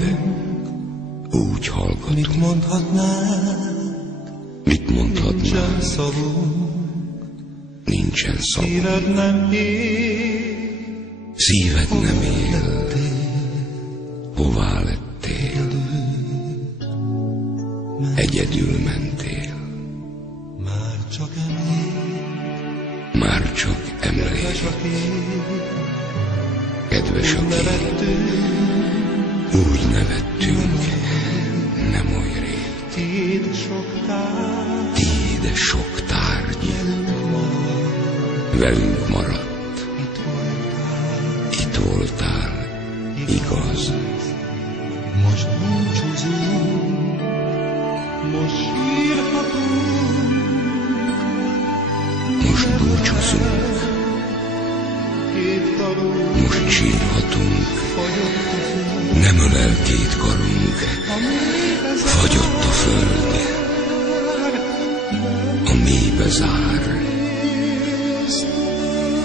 mind úgy hallgatunk. Mit mondhatnánk? Mit mondhatnánk? Nincsen szavunk. Nincsen szavunk. Szíved nem él. Szíved nem él. Hová lettél? Egyedül mentél. Már csak emlék. Már csak emlék. Kedves a kép. Úgy nevettünk, nem oly rég. Tiéd sok tárgy velünk maradt. Itt voltál, igaz. Most búcsúzunk, most sírhatunk. Most búcsúzunk, most sírhatunk. Nem ölel két karunk, fagyott a föld, a mélybe zár.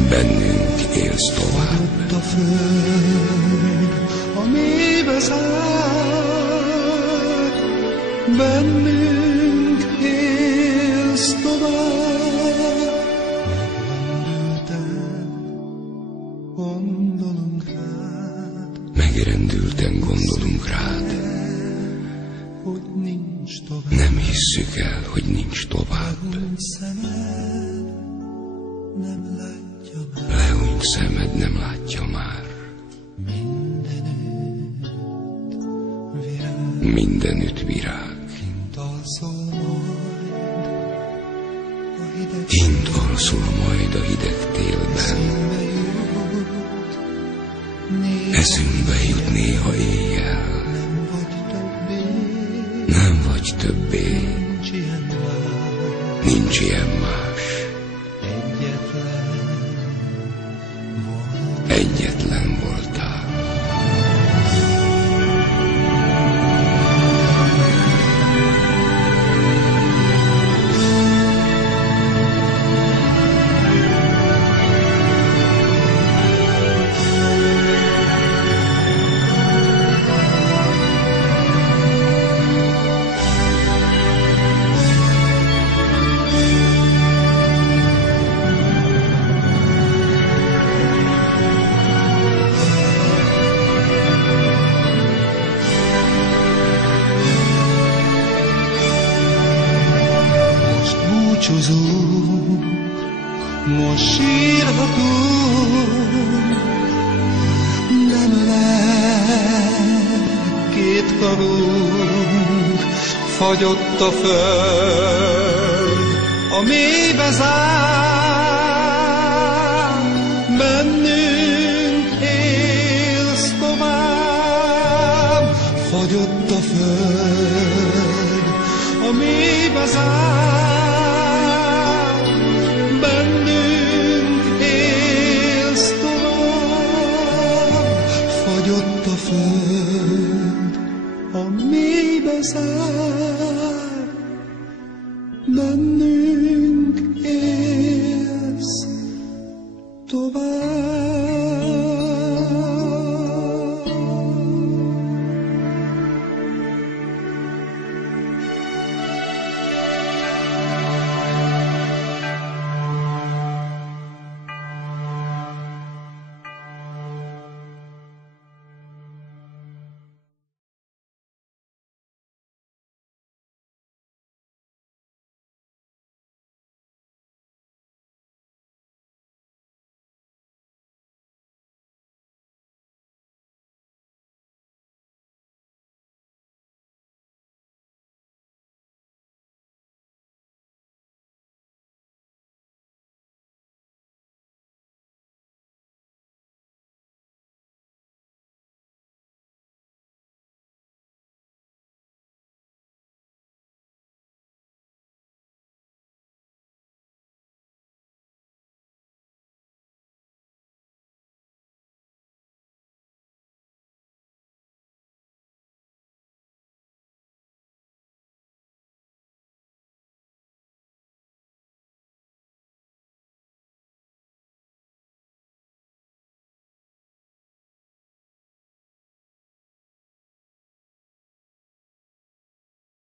Bennünk élsz tovább. A föld, a mélybe zár. Bennünk élsz tovább. Megrendülten gondolunk rád. Nem hisszük el, hogy nincs tovább. Lehúnyt szemed, nem látja már. Mindenütt virág. Kint alszol majd a hideg télben. Eszünkbe jut néha éjjel. Nem vagy többé. Nincs ilyen más. Egyetlen voltál. Búcsúzunk, most sírhatunk. Nem ölel két karunk, fagyott a föld, a mélybe zár. Bennünk élsz tovább. Fagyott a föld, a mélybe zár. Fagyott a föld, a mélybe zár.